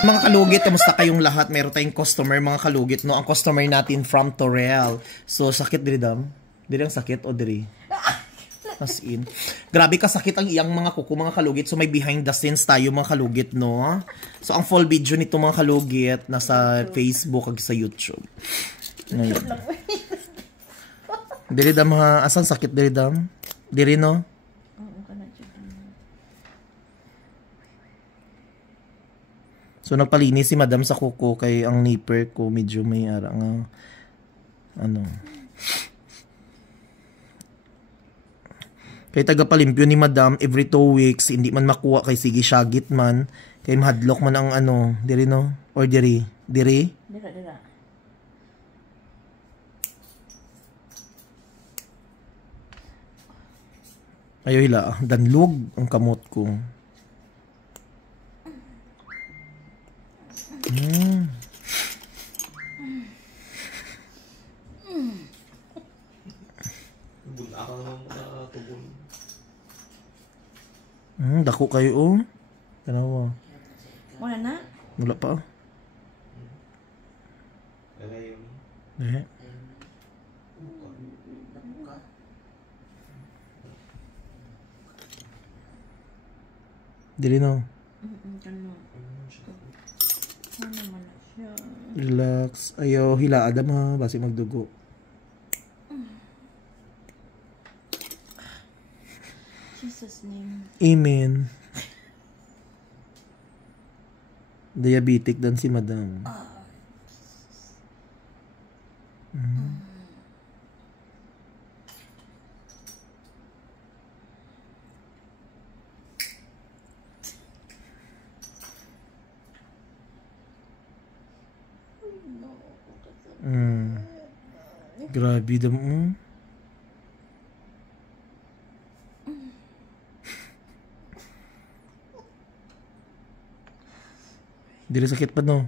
Mga kalugit, kamusta kayong lahat? Meron tayong customer, mga kalugit, no? Ang customer natin from Torel. So, sakit diri dam? Diri ang sakit o diri? As in. Grabe kasakit ang iyang mga kuko, mga kalugit. So, may behind the scenes tayo, mga kalugit, no? So, ang full video nito, mga kalugit, nasa Facebook ag sa YouTube. Ngayon. Diri dam ha? Asan sakit diri dam? Diri, no? So, nagpalinis si madam sa kuko kay ang nipper ko medyo may arang ano. Kay taga-palimpyo ni madam every 2 weeks, hindi man makuha kay sige syagit man. Kay mahadlok man ang ano, diri no? Or diri? Diri? Dira. Ayo hila, danlog ang kamot ko. Dako kayo oh. Tanawa. Wala na? Wala pa. Eh. Dili no. Relax. Ayo hila adam ha, basi magdugo. Jesus name. Amen. Diabetic dan si madam. Grabe dam mo. Dili sakit pa no.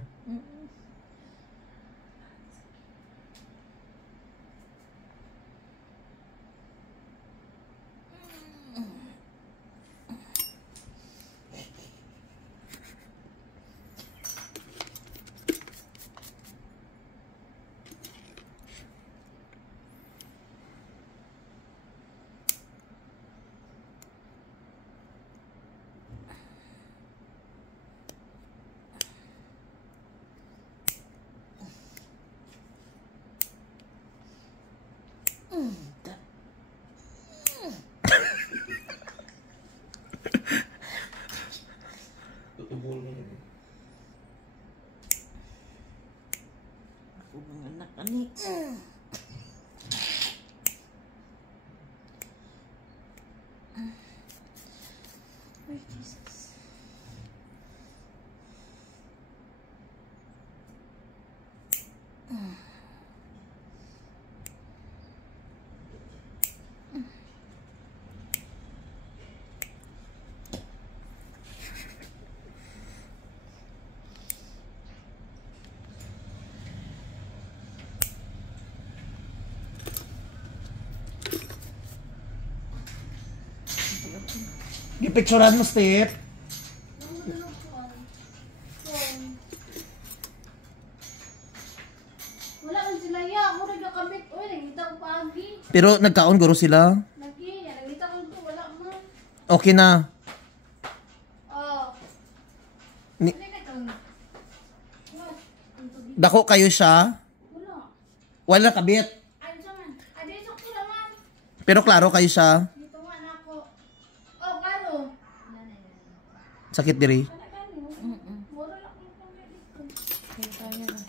Anak-anik. Ay, Jesus. Gipicturean mo, Step. Wala man sila ya, ako nagkakamit. Uy, nagkita ko pagi. Pero nagkaon guro sila. Nagkita ko ito, wala man. Okay na. Oh. Ni- Ano ka ito? Dako kayo siya. Wala. Wala kabit. Ay, saman. Ay, dito ko naman. Pero klaro kayo siya. Dito nga na ako. Oh, klaro. Sakit diri. Ano ka niyo? Mura lang yung pangit dito. Kaya na.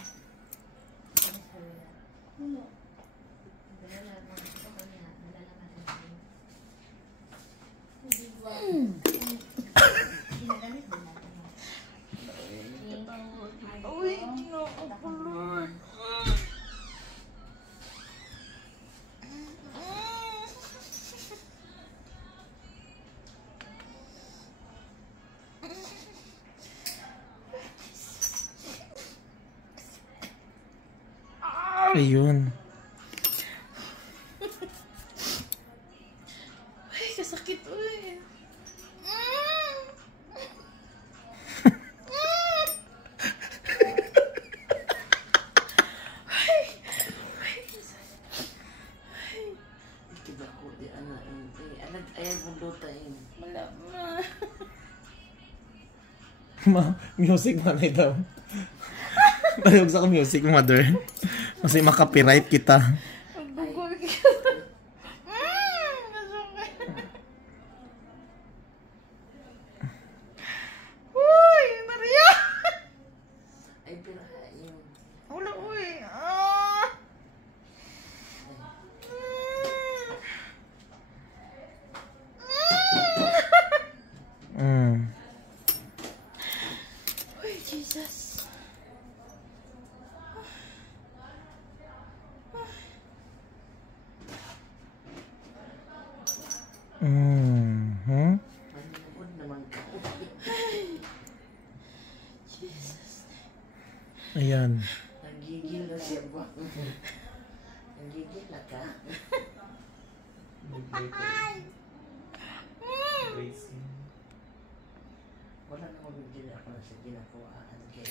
Wala. Uy, Ginoo ko, Lord. Ayun. Ay, kasakit, uy. Music manay daw. Palihog sa music, mother. Kasi makapiright kita. Uy, Maria! Ay, pirahain. Wala, uy. Uy, Jesus. Ayan. Nagigil na siya ba? Nagigil na ka? Wala na magigil ako na siya ginakuhaan kay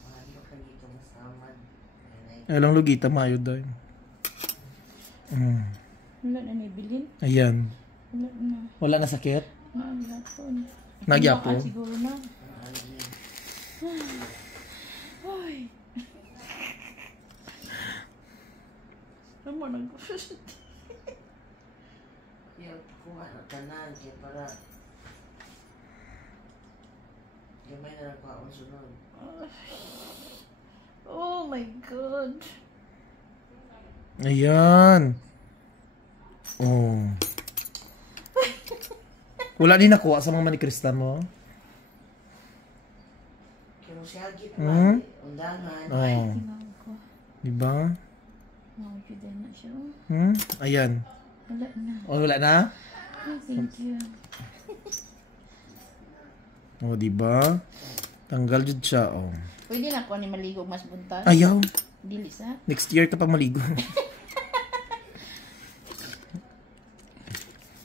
mahalo ka dito masamad. Alang lugita mayo daw. Wala na nibilin? Ayan. Wala na. Wala na sakit? Nagyapon. Nagyapon? Siguro na. Ay. Ano mo nag-gusto? Yung kuha na tanan kaya para gamay na lang paon sunod. Oh my God. Ayan. Oh. Wala din nakuha sa mga manikristan mo? Kaya siya gitna, undangan. Oh. Diba? Mawagyan na siya. Ayan. Wala na. Oh, wala na? Oh, thank you. Oh, diba? Tanggal jud siya, oh. Pwede na ako ni maligo mas bunta. Ayaw. Dili sa? Next year ka pa maligo.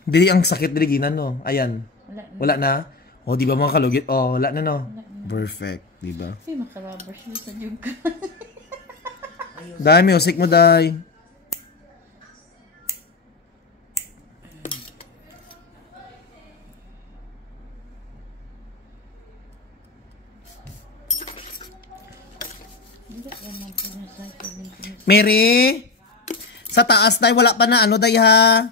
Dili ang sakit dili ginan no. Ayan. Wala na. Wala na. Oh, di ba mga kalugit? Oh, wala na no. Wala na. Perfect, di ba? Ay, makarubber shoe sa jug ka. Dai, music mo dai. Mary, sa taas dai wala pa na ano dai ha.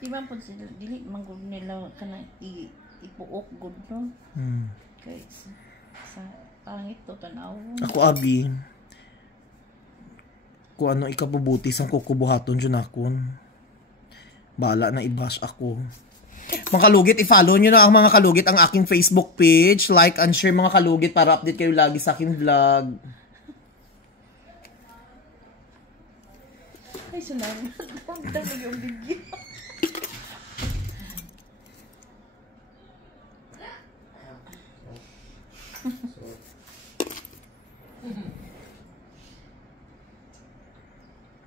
Di ba po sila, dili manggod nila ka na ipuok good no? Kaya sa pangit to tanaw. Ako abi. Kung ano ikabubuti sang kukubuhaton dyan akon. Bala na i-bash ako. Mga kalugit, i-follow nyo na ang mga kalugit ang aking Facebook page. Like and share mga kalugit para update kayo lagi sa aking vlog. Ay, salamat. Ang dami yung bigyan.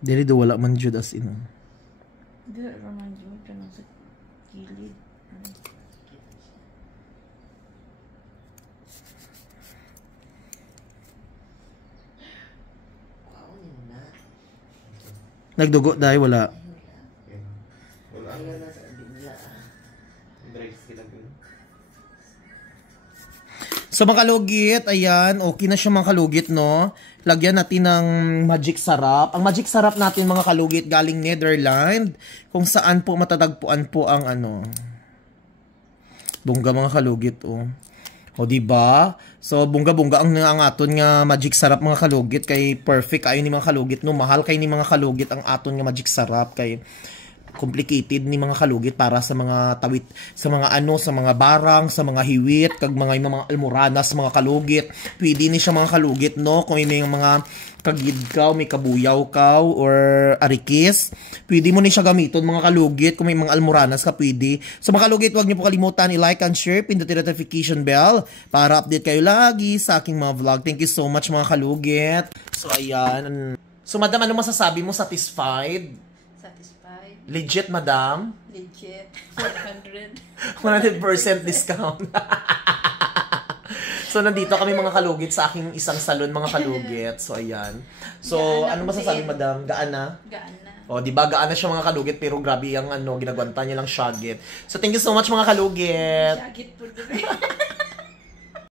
Dili do wala man jud as in. Di raman jud kanang sa kilid. Nagdugo dai wala. So mga kalugit, ayan, okay na siya mga kalugit, no? Lagyan natin ng magic sarap. Ang magic sarap natin mga kalugit galing Netherlands, kung saan po matatagpuan po ang ano. Bongga mga kalugit, oh. O diba? So bongga-bongga ang aton nga magic sarap mga kalugit kay perfect ayon ni mga kalugit, no? Mahal kay ni mga kalugit ang aton nga magic sarap kay complicated ni mga kalugit para sa mga tawit, sa mga ano, sa mga barang, sa mga hiwit, kag mga almoranas, mga kalugit. Pwede ni siya mga kalugit, no? Kung may mga kagidkaw, may kabuyaw kaw, or arikis, pwede mo ni siya gamiton mga kalugit. Kung may mga almoranas ka, pwede. So mga kalugit, huwag niyo po kalimutan i-like and share, pindutin notification bell para update kayo lagi sa aking mga vlog. Thank you so much mga kalugit. So ayan. So madam, ano masasabi mo? Satisfied? Satisfied. Legit, madam? Legit. 100. 100% discount. So, nandito kami mga kalugit sa aking isang salon, mga kalugit. So, ayan. So, Gaan ano na masasabi, din. madam? Gaan na? Gaan na. O, di ba? Gaan na siya mga kalugit, pero grabe yung ginagwanta niya lang syagit. So, thank you so much mga kalugit. Syagit po doon.